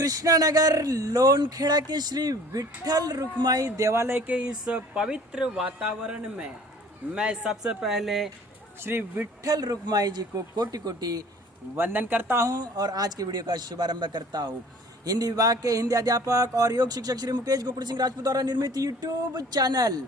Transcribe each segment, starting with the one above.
कृष्णानगर लोनखेड़ा के श्री विठल रुक्माई देवालय के इस पवित्र वातावरण में मैं सबसे पहले श्री विठल रुक्माई जी को कोटि कोटि वंदन करता हूं और आज की वीडियो का शुभारंभ करता हूं। हिंदी विभाग के हिंदी अध्यापक और योग शिक्षक श्री मुकेश गोकुल सिंह राजपूत द्वारा निर्मित यूट्यूब चैनल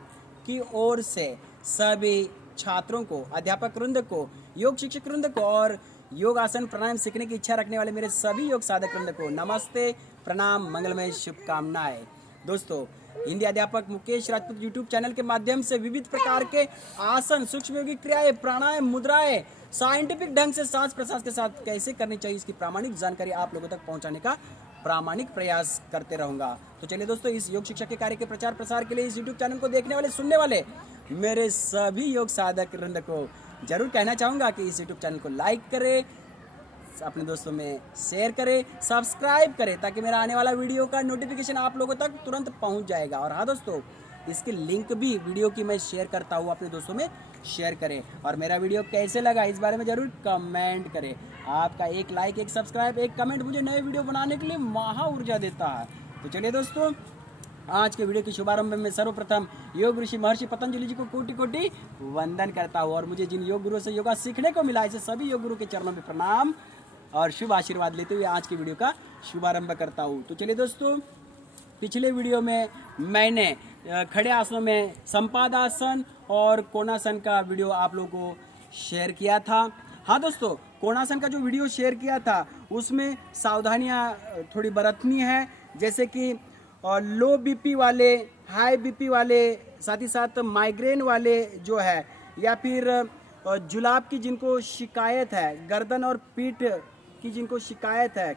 की ओर से सभी छात्रों को, अध्यापक वृंद को, योग शिक्षक वृंद को और योग आसन प्राणायाम सीखने की इच्छा रखने वाले मेरे सभी योग साधक वृंद को नमस्ते, प्रणाम, मंगलमय शुभकामनाएं। दोस्तों, हिंदी अध्यापक मुकेश राजपूत यूट्यूब चैनल के माध्यम से विविध प्रकार के आसन, सूक्ष्म योगिक क्रियाएं, प्राणायाम, मुद्राएं साइंटिफिक ढंग से सांस प्रश्वास के साथ कैसे करनी चाहिए, इसकी प्रामाणिक जानकारी आप लोगों तक पहुंचाने का प्रामाणिक प्रयास करते रहूंगा। तो चलिए दोस्तों, इस योग शिक्षा के कार्य के प्रचार प्रसार के लिए इस यूट्यूब चैनल को देखने वाले, सुनने वाले मेरे सभी योग साधक वृंद को जरूर कहना चाहूंगा कि इस यूट्यूब चैनल को लाइक करें, अपने दोस्तों में शेयर करें, सब्सक्राइब करें ताकि मेरा आने वाला वीडियो का नोटिफिकेशन आप लोगों तक तुरंत पहुंच जाएगा। और हाँ दोस्तों, इसकी लिंक भी वीडियो की मैं शेयर करता हूँ, अपने दोस्तों में शेयर करें। और मेरा वीडियो कैसे लगा इस बारे में जरूर कमेंट करें। आपका एक लाइक, एक सब्सक्राइब, एक कमेंट मुझे नए वीडियो बनाने के लिए महा ऊर्जा देता है। तो चलिए दोस्तों, आज के वीडियो के शुभारंभ में सर्वप्रथम योग ऋषि महर्षि पतंजलि जी को कोटि कोटि वंदन करता हूँ और मुझे जिन योग गुरुओं से योगा सीखने को मिला, ऐसे सभी योग गुरु के चरणों में प्रणाम और शुभ आशीर्वाद लेते हुए आज की वीडियो का शुभारंभ करता हूँ। तो चलिए दोस्तों, पिछले वीडियो में मैंने खड़े आसनों में संपादासन और कोणासन का वीडियो आप लोगों को शेयर किया था। हाँ दोस्तों, कोणासन का जो वीडियो शेयर किया था उसमें सावधानियाँ थोड़ी बरतनी है, जैसे कि लो बीपी वाले, हाई बीपी वाले, साथ ही साथ माइग्रेन वाले जो है, या फिर जुलाब की जिनको शिकायत है, गर्दन और पीठ की जिनको शिकायत है,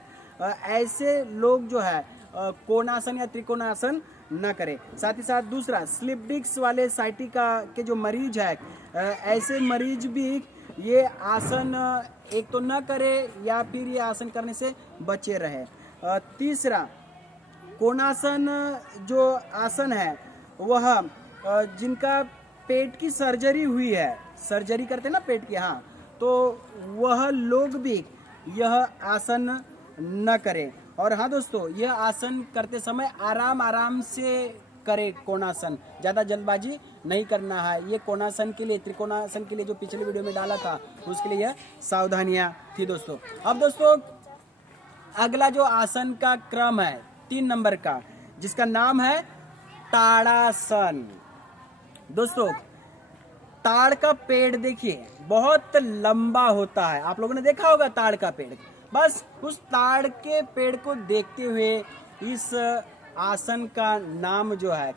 ऐसे लोग जो है कोणासन या त्रिकोणासन न करें। साथ ही साथ दूसरा, स्लिप डिस्क वाले साइटिका के जो मरीज है, ऐसे मरीज भी ये आसन एक तो न करे या फिर ये आसन करने से बचे रहे। तीसरा, कोणासन जो आसन है वह जिनका पेट की सर्जरी हुई है, सर्जरी करते ना पेट की, हाँ, तो वह लोग भी यह आसन न करें। और हाँ दोस्तों, यह आसन करते समय आराम से करें। कोणासन ज़्यादा जल्दबाजी नहीं करना है। ये कोणासन के लिए, त्रिकोणासन के लिए जो पिछले वीडियो में डाला था उसके लिए यह सावधानियाँ थी दोस्तों। अब दोस्तों, अगला जो आसन का क्रम है 3 नंबर का, जिसका नाम है ताड़ासन। दोस्तों, ताड़ का पेड़ देखिए बहुत लंबा होता है, आप लोगों ने देखा होगा ताड़ का पेड़। बस उस ताड़ के पेड़ को देखते हुए इस आसन का नाम जो है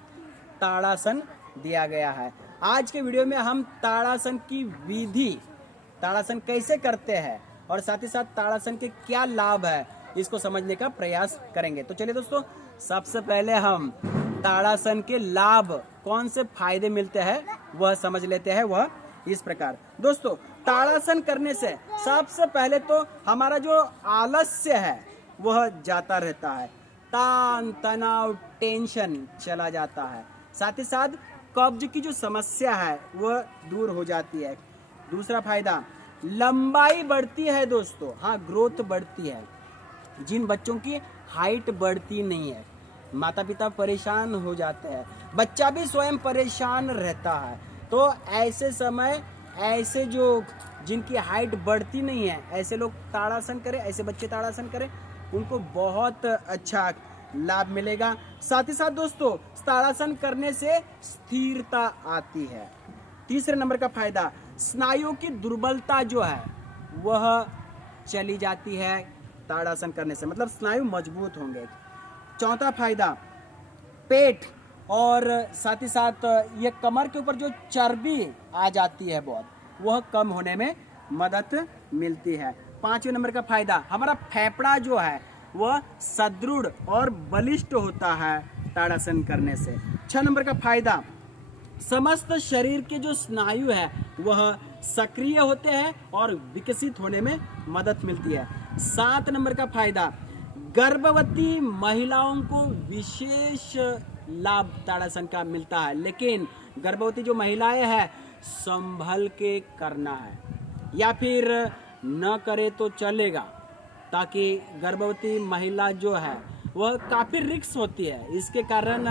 ताड़ासन दिया गया है। आज के वीडियो में हम ताड़ासन की विधि, ताड़ासन कैसे करते हैं और साथ ही साथ ताड़ासन के क्या लाभ है, इसको समझने का प्रयास करेंगे। तो चलिए दोस्तों, सबसे पहले हम ताड़ासन के लाभ, कौन से फायदे मिलते हैं वह समझ लेते हैं। वह इस प्रकार, दोस्तों, ताड़ासन करने से सबसे पहले तो हमारा जो आलस्य है वह जाता रहता है, तान तनाव टेंशन चला जाता है, साथ ही साथ कब्ज की जो समस्या है वह दूर हो जाती है। दूसरा फायदा, लंबाई बढ़ती है दोस्तों, हाँ, ग्रोथ बढ़ती है। जिन बच्चों की हाइट बढ़ती नहीं है, माता पिता परेशान हो जाते हैं, बच्चा भी स्वयं परेशान रहता है, तो ऐसे समय ऐसे जो जिनकी हाइट बढ़ती नहीं है, ऐसे लोग ताड़ासन करें, ऐसे बच्चे ताड़ासन करें, उनको बहुत अच्छा लाभ मिलेगा। साथ ही साथ दोस्तों, ताड़ासन करने से स्थिरता आती है। तीसरे नंबर का फायदा, स्नायुओं की दुर्बलता जो है वह चली जाती है ताड़ासन करने से, मतलब स्नायु मजबूत होंगे। चौथा फायदा, पेट और साथ ही साथ ये कमर के ऊपर जो चर्बी आ जाती है बहुत, वह कम होने में मदद मिलती है। पांचवें नंबर का फायदा, हमारा फेफड़ा जो है वह सुदृढ़ और बलिष्ठ होता है ताड़ासन करने से। 6 नंबर का फायदा, समस्त शरीर के जो स्नायु है वह सक्रिय होते हैं और विकसित होने में मदद मिलती है। 7 नंबर का फायदा, गर्भवती महिलाओं को विशेष लाभ ताड़ासन का मिलता है, लेकिन गर्भवती जो महिलाएं हैं संभल के करना है, या फिर न करे तो चलेगा, ताकि गर्भवती महिला जो है वह काफ़ी रिस्क होती है, इसके कारण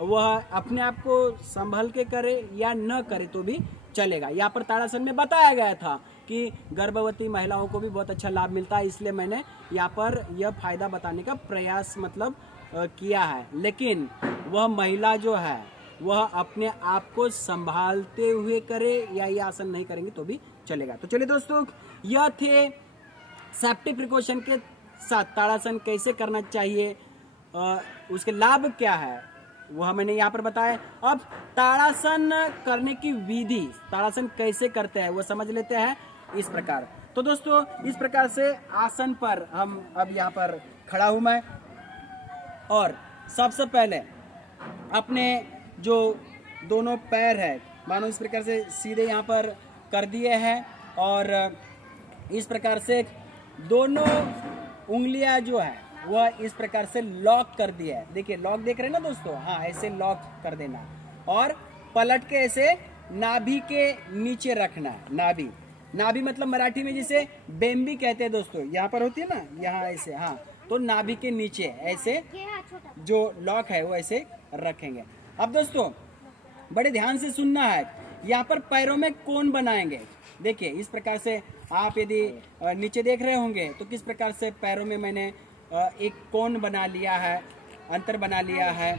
वह अपने आप को संभल के करे या न करे तो भी चलेगा। यहाँ पर ताड़ासन में बताया गया था कि गर्भवती महिलाओं को भी बहुत अच्छा लाभ मिलता है, इसलिए मैंने यहाँ पर यह फायदा बताने का प्रयास किया है। लेकिन वह महिला जो है वह अपने आप को संभालते हुए करे या ये आसन नहीं करेंगे तो भी चलेगा। तो चलिए दोस्तों, यह थे सेफ्टी प्रिकॉशन के साथ ताड़ासन कैसे करना चाहिए, उसके लाभ क्या है वह मैंने यहाँ पर बताया। अब ताड़ासन करने की विधि, ताड़ासन कैसे करते हैं वो समझ लेते हैं इस प्रकार। तो दोस्तों, इस प्रकार से आसन पर हम अब यहाँ पर खड़ा हूँ मैं, और सबसे पहले अपने जो दोनों पैर है मानो इस प्रकार से सीधे यहाँ पर कर दिए हैं, और इस प्रकार से दोनों उंगलियां जो है वह इस प्रकार से लॉक कर दिया है। देखिए लॉक देख रहे हैं ना दोस्तों, हाँ ऐसे लॉक कर देना, और पलट के ऐसे नाभि के नीचे रखना है। नाभि, नाभि मतलब मराठी में जिसे बेम्बी कहते हैं दोस्तों, यहाँ पर होती है ना, यहाँ ऐसे, हाँ, तो नाभि के नीचे ऐसे जो लॉक है वो ऐसे रखेंगे। अब दोस्तों बड़े ध्यान से सुनना है, यहाँ पर पैरों में कोण बनाएंगे। देखिए इस प्रकार से आप यदि नीचे देख रहे होंगे तो किस प्रकार से पैरों में मैंने एक कोण बना लिया है, अंतर बना लिया है।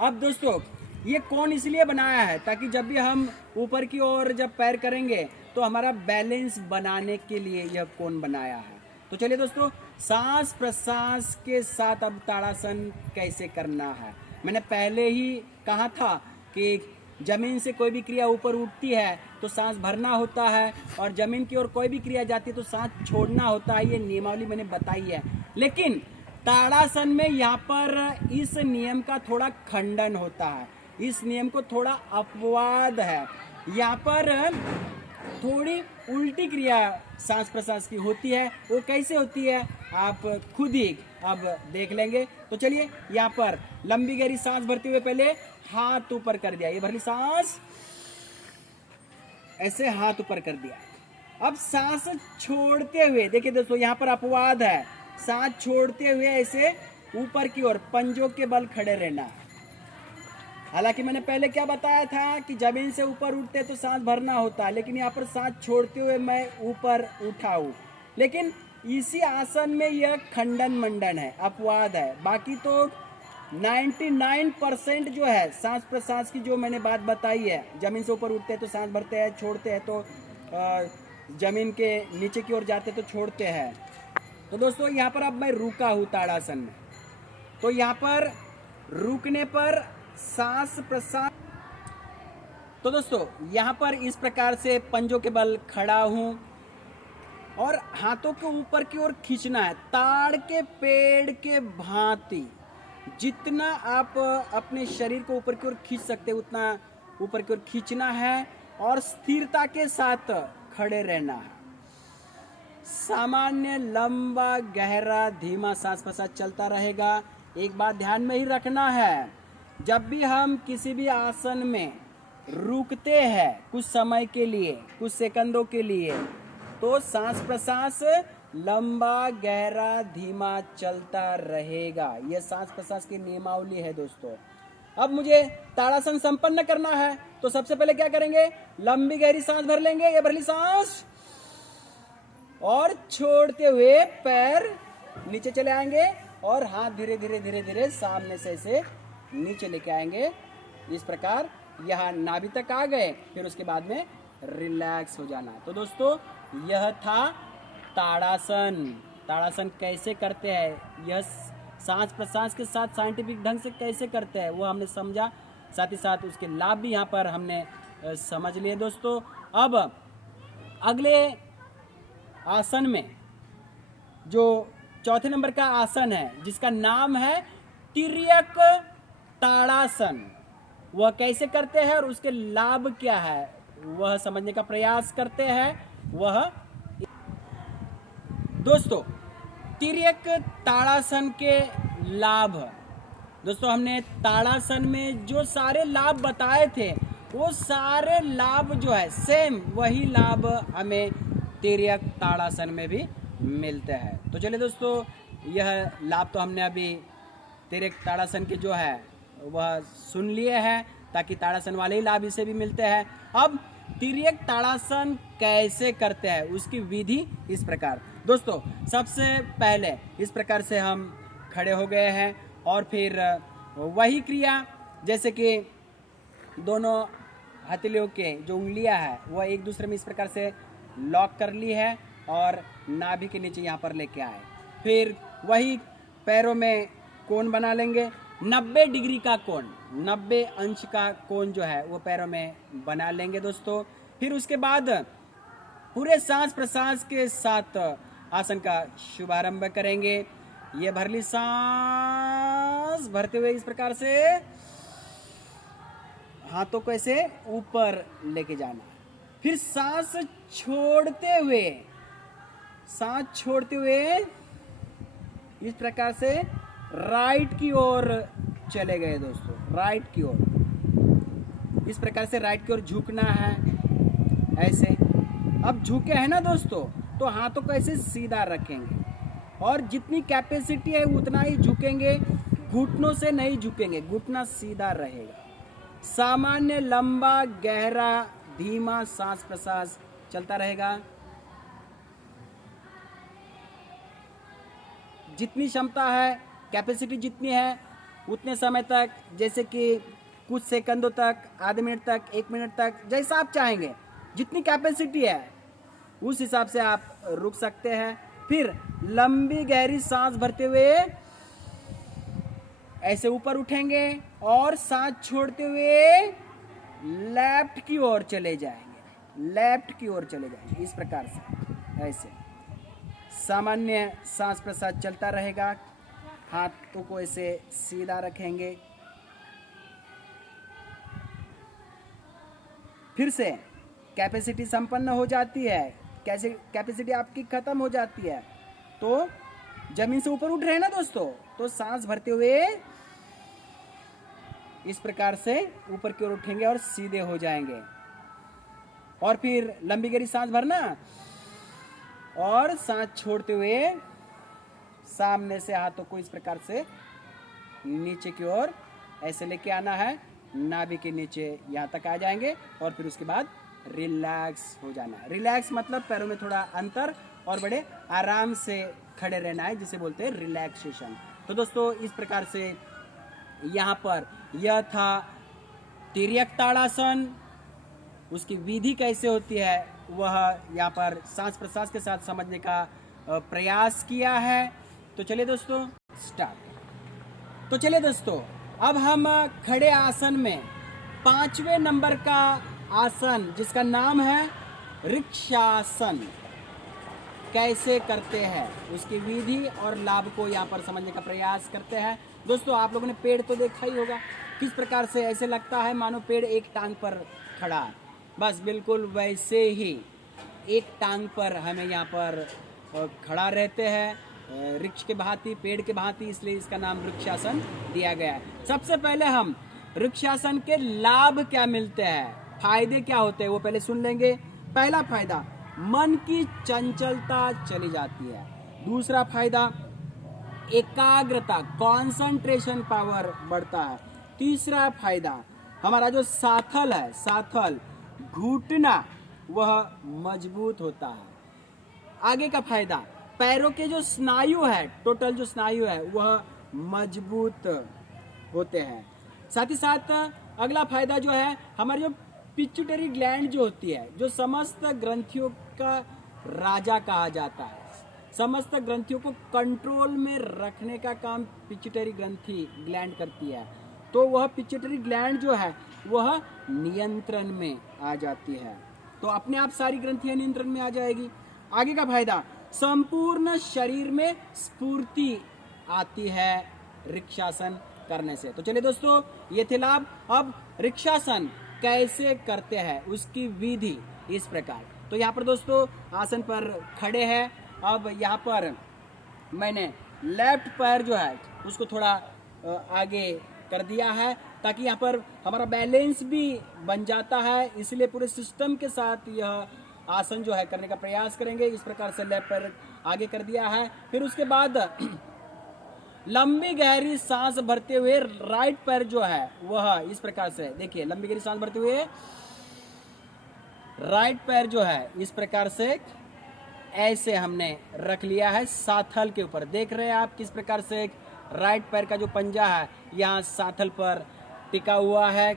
अब दोस्तों ये कोण इसलिए बनाया है ताकि जब भी हम ऊपर की ओर जब पैर करेंगे तो हमारा बैलेंस बनाने के लिए यह कोण बनाया है। तो चलिए दोस्तों, सांस प्रश्वास के साथ अब ताड़ासन कैसे करना है। मैंने पहले ही कहा था कि जमीन से कोई भी क्रिया ऊपर उठती है तो सांस भरना होता है, और जमीन की ओर कोई भी क्रिया जाती है तो सांस छोड़ना होता है। ये नियमावली मैंने बताई है, लेकिन ताड़ासन में यहाँ पर इस नियम का थोड़ा खंडन होता है, इस नियम को थोड़ा अपवाद है। यहाँ पर थोड़ी उल्टी क्रिया सांस प्रश्वास की होती है। वो कैसे होती है आप खुद ही अब देख लेंगे। तो चलिए, यहाँ पर लंबी गहरी सांस भरते हुए पहले हाथ ऊपर कर दिया, ये भरली सांस, ऐसे हाथ ऊपर कर दिया। अब सांस छोड़ते हुए देखिए दोस्तों, यहाँ पर अपवाद है, सांस छोड़ते हुए ऐसे ऊपर की ओर पंजों के बल खड़े रहना। हालांकि मैंने पहले क्या बताया था कि जमीन से ऊपर उठते तो सांस भरना होता है, लेकिन यहाँ पर सांस छोड़ते हुए मैं ऊपर उठा हूँ। लेकिन इसी आसन में यह खंडन मंडन है, अपवाद है। बाकी तो 99% जो है सांस प्रश्वास की जो मैंने बात बताई है, जमीन से ऊपर उठते हैं तो सांस भरते हैं, छोड़ते हैं तो जमीन के नीचे की ओर जाते तो छोड़ते हैं। तो दोस्तों यहाँ पर अब मैं रुका हूँ ताड़ासन में, तो यहाँ पर रुकने पर सांस प्रश्वास, तो दोस्तों यहाँ पर इस प्रकार से पंजों के बल खड़ा हूँ और हाथों के ऊपर की ओर खींचना है, ताड़ के पेड़ के भांति। जितना आप अपने शरीर को ऊपर की ओर खींच सकते उतना ऊपर की ओर खींचना है और स्थिरता के साथ खड़े रहना है। सामान्य लंबा गहरा धीमा सांस प्रश्वास चलता रहेगा। एक बात ध्यान में ही रखना है, जब भी हम किसी भी आसन में रुकते हैं कुछ समय के लिए, कुछ सेकंडों के लिए, तो सांस प्रश्वास लंबा गहरा धीमा चलता रहेगा। यह सांस प्रश्वास की नियमावली है दोस्तों। अब मुझे ताड़ासन संपन्न करना है, तो सबसे पहले क्या करेंगे, लंबी गहरी सांस भर लेंगे, ये भरली सांस, और छोड़ते हुए पैर नीचे चले आएंगे और हाथ धीरे धीरे धीरे धीरे सामने से ऐसे नीचे लेके आएंगे। इस प्रकार यहाँ नाभि तक आ गए, फिर उसके बाद में रिलैक्स हो जाना। तो दोस्तों यह था ताड़ासन। ताड़ासन कैसे करते हैं, यह सांस प्रश्वास के साथ साइंटिफिक ढंग से कैसे करते हैं वो हमने समझा, साथ ही साथ उसके लाभ भी यहाँ पर हमने समझ लिए दोस्तों। अब अगले आसन में जो चौथे नंबर का आसन है जिसका नाम है तिर्यक ताड़ासन, वह कैसे करते हैं और उसके लाभ क्या है वह समझने का प्रयास करते हैं। वह दोस्तों तिर्यक ताड़ासन के लाभ, दोस्तों हमने ताड़ासन में जो सारे लाभ बताए थे वो सारे लाभ जो है सेम वही लाभ हमें तिर्यक ताड़ासन में भी मिलते हैं। तो चलिए दोस्तों, यह लाभ तो हमने अभी तिर्यक ताड़ासन के जो है वह सुन लिए हैं, ताकि ताड़ासन वाले ही लाभ इसे भी मिलते हैं। अब तिर्यक ताड़ासन कैसे करते हैं उसकी विधि इस प्रकार। दोस्तों सबसे पहले इस प्रकार से हम खड़े हो गए हैं और फिर वही क्रिया जैसे कि दोनों हथेलियों के जो उंगलियां है वह एक दूसरे में इस प्रकार से लॉक कर ली है और नाभि के नीचे यहाँ पर लेके आए। फिर वही पैरों में कोण बना लेंगे, 90 डिग्री का कोण, 90 अंश का कोण जो है वो पैरों में बना लेंगे दोस्तों। फिर उसके बाद पूरे सांस प्रश्वास के साथ आसन का शुभारंभ करेंगे। ये भरली सांस भरते हुए इस प्रकार से हाथों को ऐसे ऊपर लेके जाना। फिर सांस छोड़ते हुए इस प्रकार से राइट की ओर चले गए दोस्तों, राइट की ओर। इस प्रकार से राइट की ओर झुकना है ऐसे। अब झुके हैं ना दोस्तों, तो हाथों को ऐसे सीधा रखेंगे और जितनी कैपेसिटी है उतना ही झुकेंगे, घुटनों से नहीं झुकेंगे, घुटना सीधा रहेगा। सामान्य लंबा गहरा धीमा सांस प्रश्वास चलता रहेगा। जितनी क्षमता है, कैपेसिटी जितनी है उतने समय तक, जैसे कि कुछ सेकंडों तक, आधे मिनट तक, 1 मिनट तक, जैसा आप चाहेंगे, जितनी कैपेसिटी है उस हिसाब से आप रुक सकते हैं। फिर लंबी गहरी सांस भरते हुए ऐसे ऊपर उठेंगे और सांस छोड़ते हुए लेफ्ट की ओर चले जाएंगे, लेफ्ट की ओर चले जाएंगे इस प्रकार से। ऐसे सामान्य सांस प्रश्वास चलता रहेगा। हाथों को ऐसे सीधा रखेंगे। फिर से कैपेसिटी संपन्न हो जाती है, कैसे कैपेसिटी आपकी खत्म हो जाती है तो जमीन से ऊपर उठ रहे हैं ना दोस्तों, तो सांस भरते हुए इस प्रकार से ऊपर की ओर उठेंगे और सीधे हो जाएंगे। और फिर लंबी गहरी सांस भरना और सांस छोड़ते हुए सामने से हाथों को इस प्रकार से नीचे की ओर ऐसे लेके आना है, नाभि के नीचे यहाँ तक आ जाएंगे और फिर उसके बाद रिलैक्स हो जाना। रिलैक्स मतलब पैरों में थोड़ा अंतर और बड़े आराम से खड़े रहना है, जिसे बोलते हैं रिलैक्सेशन। तो दोस्तों इस प्रकार से यहाँ पर यह था तिर्यक ताड़ासन। उसकी विधि कैसे होती है वह यहाँ पर सांस प्रश्वास के साथ समझने का प्रयास किया है। तो चलिए दोस्तों स्टार्ट। तो चलिए दोस्तों अब हम खड़े आसन में 5वें नंबर का आसन जिसका नाम है वृक्षासन कैसे करते हैं उसकी विधि और लाभ को यहाँ पर समझने का प्रयास करते हैं। दोस्तों आप लोगों ने पेड़ तो देखा ही होगा, किस प्रकार से ऐसे लगता है मानो पेड़ एक टांग पर खड़ा है। बस बिल्कुल वैसे ही एक टांग पर हमें यहाँ पर खड़ा रहते हैं, वृक्ष के भांति, पेड़ के भांति, इसलिए इसका नाम वृक्षासन दिया गया है। सबसे पहले हम वृक्षासन के लाभ क्या मिलते हैं, फायदे क्या होते हैं वो पहले सुन लेंगे। पहला फायदा, मन की चंचलता चली जाती है। दूसरा फायदा, एकाग्रता, कंसंट्रेशन पावर बढ़ता है। तीसरा फायदा, हमारा जो साथल है, साथल घुटना वह मजबूत होता है। आगे का फायदा, पैरों के जो स्नायु है, टोटल जो स्नायु है वह मजबूत होते हैं। साथ ही साथ अगला फायदा जो है, हमारी जो पिट्यूटरी ग्लैंड जो होती है, जो समस्त ग्रंथियों का राजा कहा जाता है, समस्त ग्रंथियों को कंट्रोल में रखने का काम पिट्यूटरी ग्लैंड करती है। तो वह पिट्यूटरी ग्लैंड जो है वह नियंत्रण में आ जाती है, तो अपने आप सारी ग्रंथियां नियंत्रण में आ जाएगी। आगे का फायदा, संपूर्ण शरीर में स्फूर्ति आती है वृक्षासन करने से। तो चलिए दोस्तों ये थे लाभ। अब वृक्षासन कैसे करते हैं उसकी विधि इस प्रकार। तो यहाँ पर दोस्तों आसन पर खड़े हैं। अब यहाँ पर मैंने लेफ्ट पैर जो है उसको थोड़ा आगे कर दिया है ताकि यहाँ पर हमारा बैलेंस भी बन जाता है, इसलिए पूरे सिस्टम के साथ यह आसन जो है करने का प्रयास करेंगे। इस प्रकार से लेफ्ट पैर आगे कर दिया है। फिर उसके बाद लंबी गहरी सांस भरते हुए राइट पैर जो है वह इस प्रकार से, देखिए लंबी गहरी सांस भरते हुए राइट पैर जो है इस प्रकार से ऐसे हमने रख लिया है साथल के ऊपर। देख रहे हैं आप किस प्रकार से राइट पैर का जो पंजा है यहाँ साथल पर टिका हुआ है।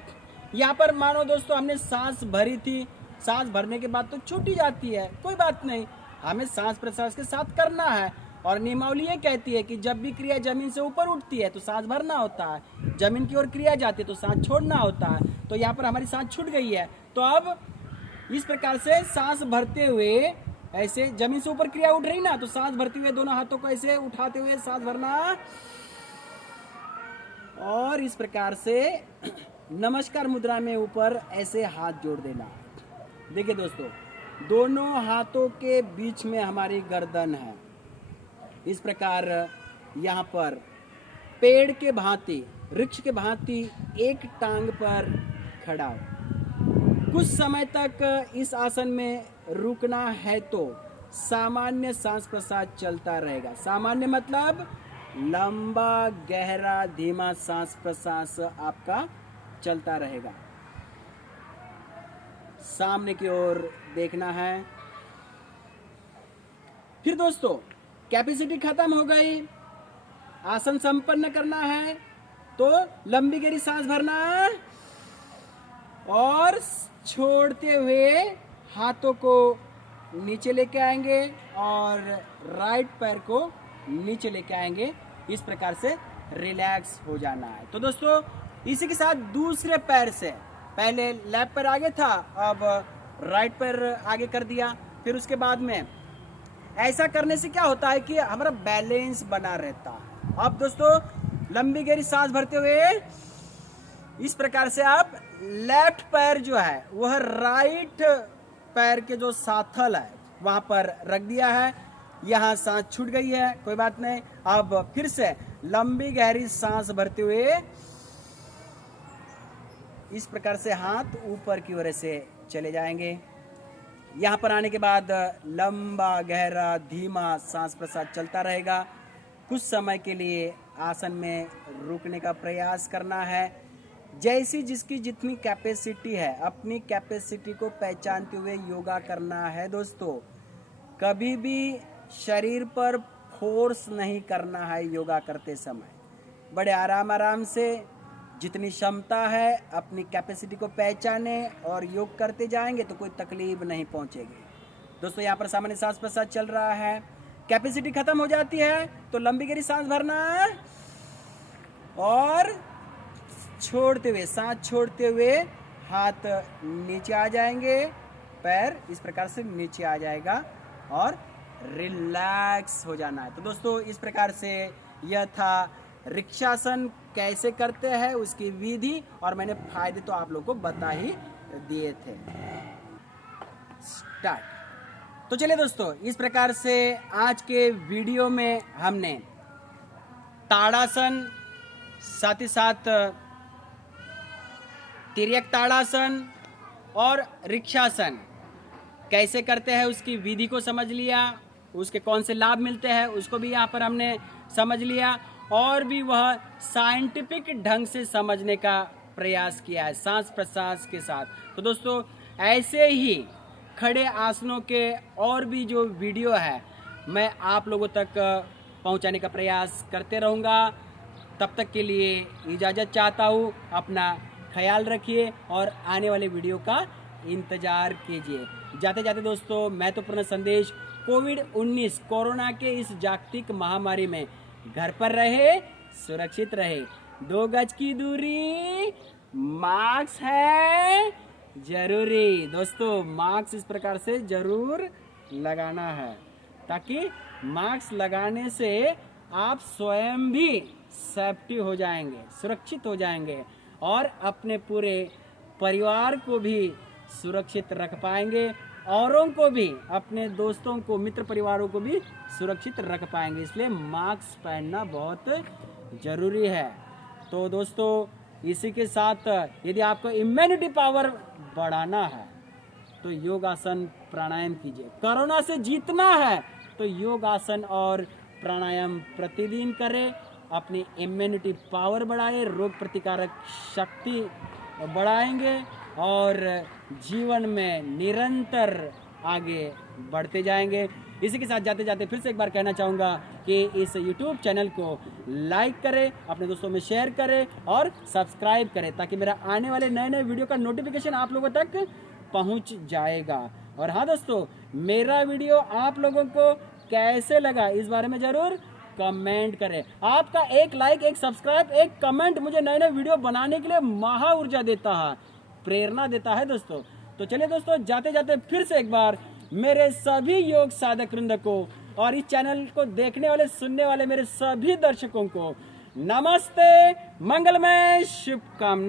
यहाँ पर मानो दोस्तों हमने सांस भरी थी, सांस भरने के बाद तो छूटी जाती है, कोई बात नहीं, हमें सांस प्रश्वास के साथ करना है। और नियमावली ये कहती है कि जब भी क्रिया जमीन से ऊपर उठती है तो सांस भरना होता है, जमीन की ओर क्रिया जाती है तो सांस छोड़ना होता है। तो यहाँ पर हमारी सांस छूट गई है, तो अब इस प्रकार से सांस भरते हुए ऐसे जमीन से ऊपर क्रिया उठ रही ना, तो सांस भरते हुए दोनों हाथों को ऐसे उठाते हुए सांस भरना और इस प्रकार से नमस्कार मुद्रा में ऊपर ऐसे हाथ जोड़ देना। देखिए दोस्तों, दोनों हाथों के बीच में हमारी गर्दन है, इस प्रकार यहाँ पर पेड़ के भांति, वृक्ष के भांति एक टांग पर खड़ा हो। कुछ समय तक इस आसन में रुकना है तो सामान्य सांस प्रश्वास चलता रहेगा। सामान्य मतलब लंबा गहरा धीमा सांस प्रश्वास आपका चलता रहेगा। सामने की ओर देखना है। फिर दोस्तों कैपेसिटी खत्म हो गई, आसन संपन्न करना है तो लंबी गहरी सांस भरना और छोड़ते हुए हाथों को नीचे लेके आएंगे और राइट पैर को नीचे लेके आएंगे। इस प्रकार से रिलैक्स हो जाना है। तो दोस्तों इसी के साथ दूसरे पैर से, पहले लेफ्ट पैर आगे था, अब राइट पैर आगे कर दिया। फिर उसके बाद में ऐसा करने से क्या होता है कि हमारा बैलेंस बना रहता है। अब दोस्तों लंबी गहरी सांस भरते हुए इस प्रकार से आप लेफ्ट पैर जो है वह राइट पैर के जो साथल है वहां पर रख दिया है। यहाँ सांस छूट गई है, कोई बात नहीं। अब फिर से लंबी गहरी सांस भरते हुए इस प्रकार से हाथ ऊपर की ओर से चले जाएंगे। यहाँ पर आने के बाद लंबा गहरा धीमा सांस प्रश्वास चलता रहेगा। कुछ समय के लिए आसन में रुकने का प्रयास करना है। जैसी जिसकी जितनी कैपेसिटी है, अपनी कैपेसिटी को पहचानते हुए योगा करना है दोस्तों। कभी भी शरीर पर फोर्स नहीं करना है योगा करते समय। बड़े आराम आराम से जितनी क्षमता है अपनी कैपेसिटी को पहचाने और योग करते जाएंगे तो कोई तकलीफ नहीं पहुंचेगी। दोस्तों यहाँ पर सामान्य सांस प्रश्वास चल रहा है, कैपेसिटी खत्म हो जाती है तो लंबी गहरी सांस भरना और छोड़ते हुए, सांस छोड़ते हुए हाथ नीचे आ जाएंगे, पैर इस प्रकार से नीचे आ जाएगा और रिलैक्स हो जाना है। तो दोस्तों इस प्रकार से यह था वृक्षासन कैसे करते हैं उसकी विधि, और मैंने फायदे तो आप लोग को बता ही दिए थे। स्टार्ट। तो चलिए दोस्तों इस प्रकार से आज के वीडियो में हमने ताड़ासन, साथ ही साथ तिर्यक ताड़ासन और वृक्षासन कैसे करते हैं उसकी विधि को समझ लिया, उसके कौन से लाभ मिलते हैं उसको भी यहाँ पर हमने समझ लिया, और भी वह साइंटिफिक ढंग से समझने का प्रयास किया है सांस प्रश्वास के साथ। तो दोस्तों ऐसे ही खड़े आसनों के और भी जो वीडियो है मैं आप लोगों तक पहुंचाने का प्रयास करते रहूँगा। तब तक के लिए इजाज़त चाहता हूँ। अपना ख्याल रखिए और आने वाले वीडियो का इंतज़ार कीजिए। जाते जाते दोस्तों महत्वपूर्ण संदेश, कोविड-19 कोरोना के इस जागतिक महामारी में घर पर रहे, सुरक्षित रहे, 2 गज की दूरी, मास्क है जरूरी। दोस्तों मास्क इस प्रकार से जरूर लगाना है ताकि मास्क लगाने से आप स्वयं भी सेफ्टी हो जाएंगे, सुरक्षित हो जाएंगे और अपने पूरे परिवार को भी सुरक्षित रख पाएंगे, औरों को भी, अपने दोस्तों को, मित्र परिवारों को भी सुरक्षित रख पाएंगे। इसलिए मास्क पहनना बहुत ज़रूरी है। तो दोस्तों इसी के साथ यदि आपको इम्यूनिटी पावर बढ़ाना है तो योगासन प्राणायाम कीजिए। कोरोना से जीतना है दोस्तों योग आसन और प्राणायाम प्रतिदिन करें, अपनी इम्यूनिटी पावर बढ़ाए, रोग प्रतिकारक शक्ति बढ़ाएंगे और जीवन में निरंतर आगे बढ़ते जाएंगे। इसी के साथ जाते जाते फिर से एक बार कहना चाहूँगा कि इस YouTube चैनल को लाइक करें, अपने दोस्तों में शेयर करें और सब्सक्राइब करें, ताकि मेरा आने वाले नए नए वीडियो का नोटिफिकेशन आप लोगों तक पहुंच जाएगा। और हाँ दोस्तों, मेरा वीडियो आप लोगों को कैसे लगा इस बारे में ज़रूर कमेंट करें। आपका एक लाइक, एक सब्सक्राइब, एक कमेंट मुझे नए नए वीडियो बनाने के लिए महा ऊर्जा देता है, प्रेरणा देता है दोस्तों। तो चलिए दोस्तों, जाते जाते फिर से एक बार मेरे सभी योग साधक वृंद को और इस चैनल को देखने वाले सुनने वाले मेरे सभी दर्शकों को नमस्ते, मंगलमय, शुभकामनाएं।